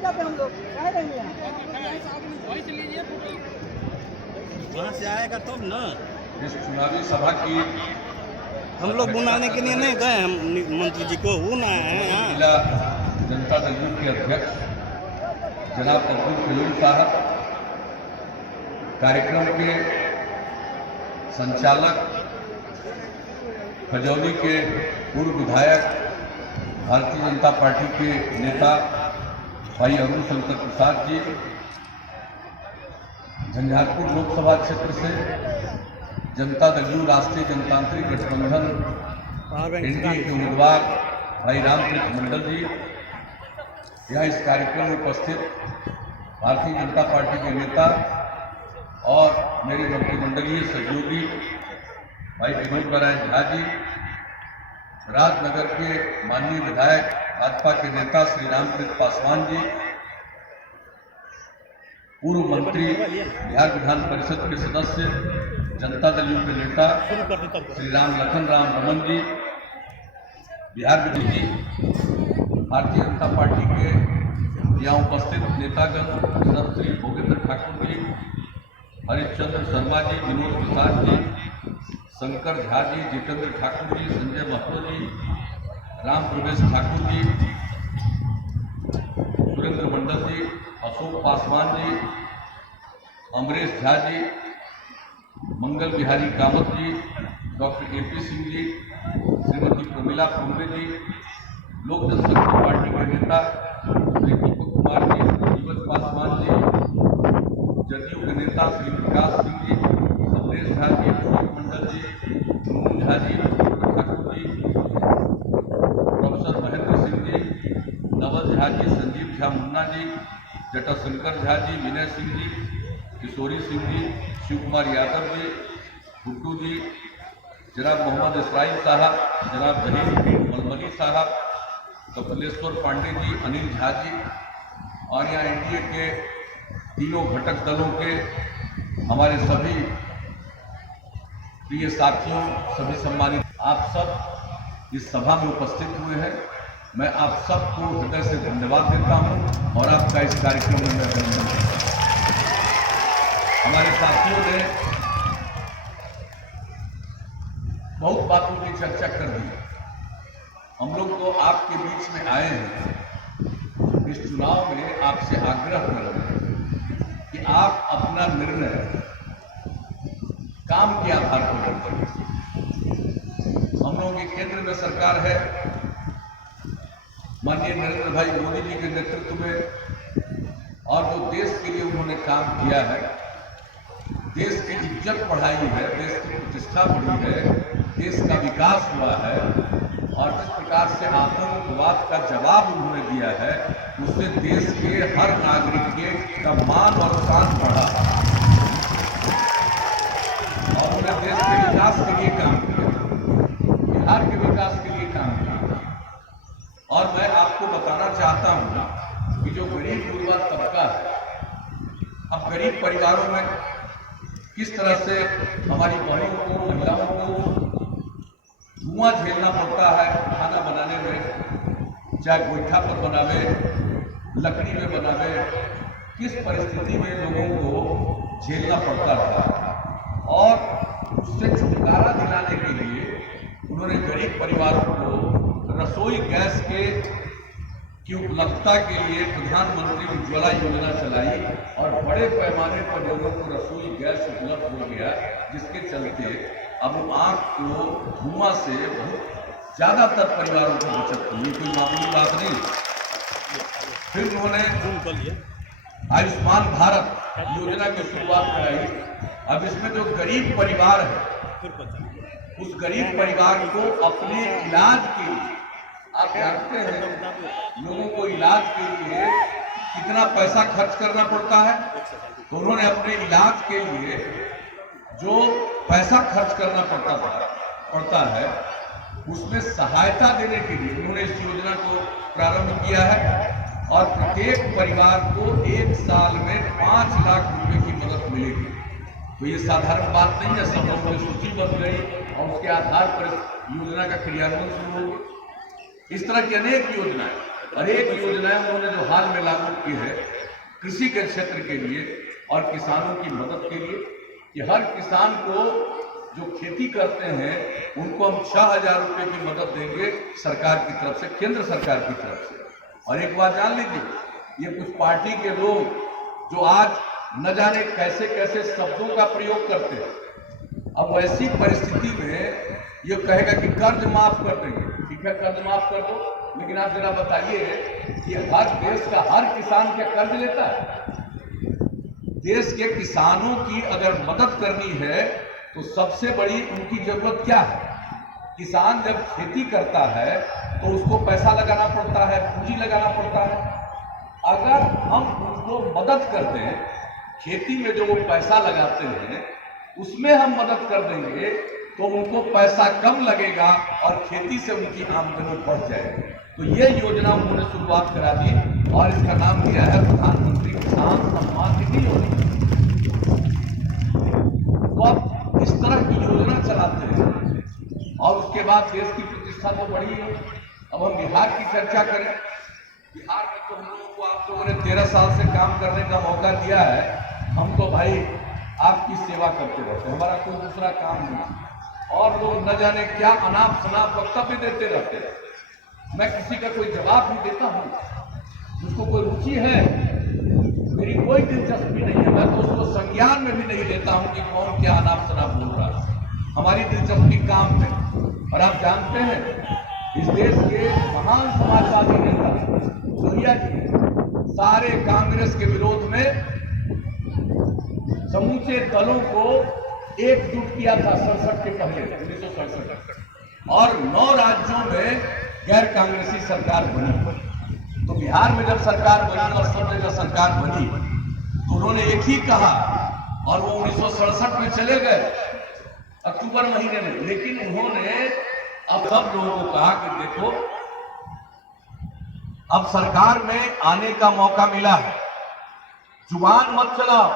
जाते हम लोग, कहाँ रहेंगे यहाँ? वहाँ से आएगा तब ना। इस चुनावी सभा की हम लोग बुलाने के लिए नहीं गए, हम मंत्री जी को वो ना है यहाँ। जिला जनता दल यूथ के अध्यक्ष जनाब अब्दुल कयूम साहब, कार्यक्रम के संचालक खजौली के पूर्व विधायक भारतीय जनता पार्टी के नेता भाई अरुण शंकर प्रसाद जी, झंझारपुर लोकसभा क्षेत्र से जनता दल यूथ राष्ट्रीय जनतांत्रिक गठबंधन एनडीए के उम्मीदवार भाई रामप्रीत मंडल जी, यहाँ इस कार्यक्रम में उपस्थित भारतीय जनता पार्टी के नेता और मेरे मंत्रिमंडलीय सहयोगी भाई विनोद नारायण झा जी, राजनगर के माननीय विधायक भाजपा के नेता श्री रामप्रीत पासवान जी, पूर्व मंत्री बिहार विधान परिषद के सदस्य जनता दल यूथ के नेता श्री राम लखन राम रमन जी, बिहार विधान जी, भारतीय जनता पार्टी के यहाँ उपस्थित नेतागण जनाब श्री भोगेंद्र ठाकुर जी, हरिश्चंद्र शर्मा जी, विनोद प्रसाद जी, शंकर झा जी, जितेंद्र ठाकुर जी, संजय महतो जी, राम प्रवेश ठाकुर जी, सुरेंद्र मंडल जी, अशोक पासवान जी, अमरेश झा जी, मंगल बिहारी कामत जी, डॉक्टर AP सिंह जी, श्रीमती प्रमिला पुंगरे जी, लोक जनशक्ति पार्टी के नेता श्री दीपक कुमार जी, जीवन पासवान जी, जदयू के नेता श्री प्रकाश सिंह जी, सपनेश झा जी, अशोक मंडल जी, मुन्नू झा जी, ठाकुर जी, प्रोफेसर महेंद्र सिंह जी, नवल झा जी, संजीव झा मुन्ना जी, जटाशंकर झा जी, विनय सिंह जी, किशोरी सिंह जी, शिव कुमार यादव जी, गुड्डू जी, जनाब मोहम्मद इसराइल साहब, जनाब जहीर मलमली साहब, कपिलेश्वर पांडे जी, अनिल झा जी, और यहाँ एनडीए के तीनों घटक दलों के हमारे सभी प्रिय साथियों, सभी सम्मानित, आप सब इस सभा में उपस्थित हुए हैं। मैं आप सबको हृदय से धन्यवाद देता हूं और आपका इस कार्यक्रम में मैं अभिनंदन करता हूं। हमारे साथियों ने बहुत बातों की चर्चा कर दी। हम लोग तो आपके बीच में आए हैं इस चुनाव में आपसे आग्रह कर रहे हैं कि आप अपना निर्णय काम के आधार पर करें। हम लोगों की केंद्र में सरकार है, माननीय नरेंद्र भाई मोदी जी के नेतृत्व में, और जो देश के लिए उन्होंने काम किया है, देश की इज्जत बढ़ाई है, देश की प्रतिष्ठा बढ़ी है, देश का विकास हुआ है, और जिस प्रकार से आतंकवाद का जवाब उन्होंने दिया है, उससे देश के हर नागरिक का मान और शान बढ़ा और उन्होंने देश के विकास के लिए काम किया, बिहार के विकास के लिए काम किया। और मैं आपको बताना चाहता हूं कि जो गरीब गुरबा तबका है, अब गरीब परिवारों में किस तरह से हमारी बहनों को, महिलाओं को धुआं झेलना पड़ता है खाना बनाने में, चाहे गोईठा पर बनावे, लकड़ी में बनावे, किस परिस्थिति में लोगों को झेलना पड़ता था, और उससे छुटकारा दिलाने के लिए उन्होंने गरीब परिवारों को रसोई गैस की उपलब्धता के लिए प्रधानमंत्री उज्ज्वला योजना चलाई और बड़े पैमाने पर लोगों को रसोई गैस उपलब्ध हो गया, जिसके चलते अब आग को धुआं से ज्यादातर परिवारों को बचत हुई। कोई मामूली बात नहीं। फिर उन्होंने आयुष्मान भारत योजना की शुरुआत कराई। अब इसमें जो गरीब परिवार है, उस गरीब परिवार को अपने इलाज के लिए, आप जानते हैं लोगों को इलाज के लिए कितना पैसा खर्च करना पड़ता है, तो उन्होंने अपने इलाज के लिए जो पैसा खर्च करना पड़ता है, उसमें सहायता देने के लिए उन्होंने इस योजना को प्रारंभ किया है, और प्रत्येक परिवार को 1 साल में 5 लाख रुपए की मदद मिलेगी। तो ये साधारण बात नहीं है, सब लोगों की सूची बन गई और उसके आधार पर योजना का क्रियान्वयन शुरू हो गया। इस तरह की अनेक योजनाएं और एक योजनाएं उन्होंने जो हाल में लागू की है कृषि के क्षेत्र के लिए और किसानों की मदद के लिए, कि हर किसान को जो खेती करते हैं उनको हम 6,000 रुपए की मदद देंगे सरकार की तरफ से, केंद्र सरकार की तरफ से। और एक बात जान लीजिए, ये कुछ पार्टी के लोग जो आज न जाने कैसे कैसे शब्दों का प्रयोग करते हैं, अब वैसी परिस्थिति में ये कहेगा कि कर्ज माफ कर देंगे। ठीक है, कर्ज माफ कर दो, लेकिन आप जरा बताइए कि हर देश का हर किसान क्या कर्ज लेता है? देश के किसानों की अगर मदद करनी है तो सबसे बड़ी उनकी जरूरत क्या है? किसान जब खेती करता है तो उसको पैसा लगाना पड़ता है, पूंजी लगाना पड़ता है। अगर हम उनको मदद कर दें, खेती में जो वो पैसा लगाते हैं उसमें हम मदद कर देंगे तो उनको पैसा कम लगेगा और खेती से उनकी आमदनी बढ़ जाएगी। तो ये योजना उन्होंने शुरुआत करा दी और इसका नाम दिया है प्रधानमंत्री किसान सम्मान निधि योजना। तो अब इस तरह की योजना चलाते हैं और उसके बाद देश की प्रतिष्ठा तो बढ़ी है। अब हम बिहार की चर्चा करें। बिहार में तो हम लोगों को, आप लोगों ने 13 साल से काम करने का मौका दिया है। हम तो भाई आपकी सेवा करते रहते, हमारा कोई दूसरा काम नहीं। और लोग न जाने क्या अनाप शनाप वक्तव्य देते रहते हैं। मैं किसी का कोई जवाब नहीं देता हूँ, जिसको कोई रुचि है, मेरी कोई दिलचस्पी नहीं है, मैं तो उसको संज्ञान में भी नहीं लेता हूँ कि कौन क्या अनाप शनाप बोल रहा है। हमारी दिलचस्पी काम में। और आप जानते हैं इस देश के महान समाजवादी नेता लोहिया जी सारे कांग्रेस के विरोध में समूचे दलों को एकजुट किया था 67 के पहले, 1967, और 9 राज्यों में गैर कांग्रेसी सरकार बनी। तो बिहार में जब सरकार बनी और सब जगह सरकार बनी तो उन्होंने एक ही कहा और वो 1967 में चले गए अक्टूबर महीने में। लेकिन उन्होंने अब सब लोगों को कहा कि देखो अब सरकार में आने का मौका मिला है, जुबान मत चलाओ,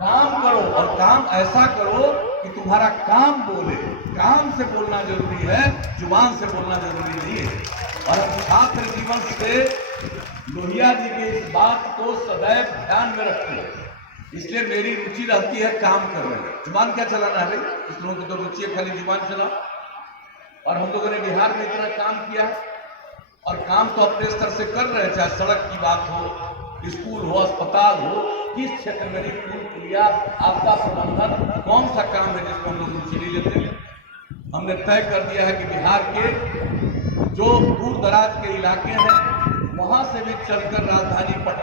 काम करो और काम ऐसा करो कि तुम्हारा काम बोले। काम से बोलना जरूरी है, जुबान से बोलना जरूरी नहीं है। और अब छात्र जीवन से लोहिया जी की इस बात को सदैव ध्यान में रखते हैं, इसलिए मेरी रुचि रहती है काम कर रहे हैं। जुबान क्या चलाना है भाई? इस लोगों की तो रुचि है खाली जुबान चलाओ। और हम लोगों ने बिहार में इतना काम किया और काम तो अपने स्तर से कर रहे हैं, चाहे सड़क की बात हो, स्कूल हो, अस्पताल हो, किस क्षेत्र में भी पुल पुलिया, आपदा प्रबंधन, कौन सा काम है जिसको हम लोग रुचि नहीं लेते। हमने तय कर दिया है कि बिहार के जो दूर दराज के इलाके हैं वहां से भी चलकर राजधानी पटना